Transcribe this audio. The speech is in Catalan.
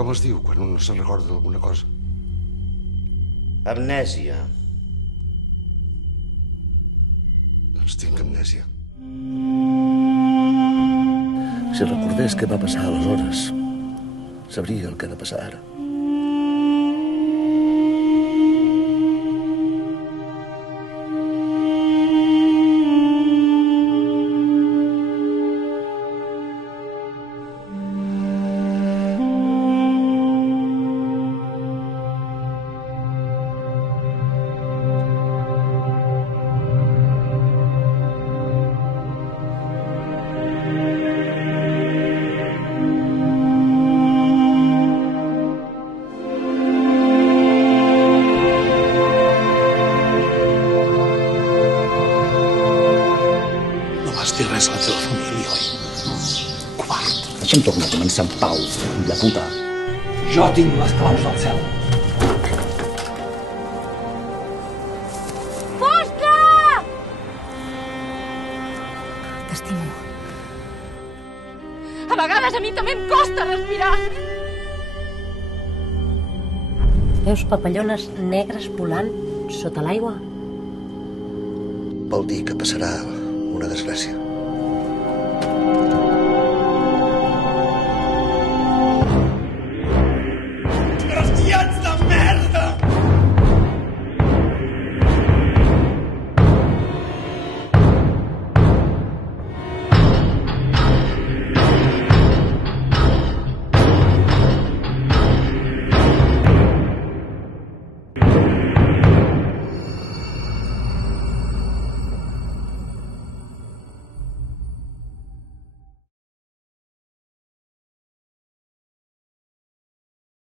Com es diu quan un no se'n recorda d'alguna cosa? Amnèsia. Doncs tinc amnèsia. Si recordés què va passar aleshores, sabria el que ha de passar ara. Dir res a la teva família, oi? Covard. Deixa'm tornar a començar en pau, fill de puta. Jo tinc les claus del cel. Fosca! T'estimo. A vegades a mi també em costa respirar. Veus papallones negres volant sota l'aigua? Vol dir que passarà una desgràcia.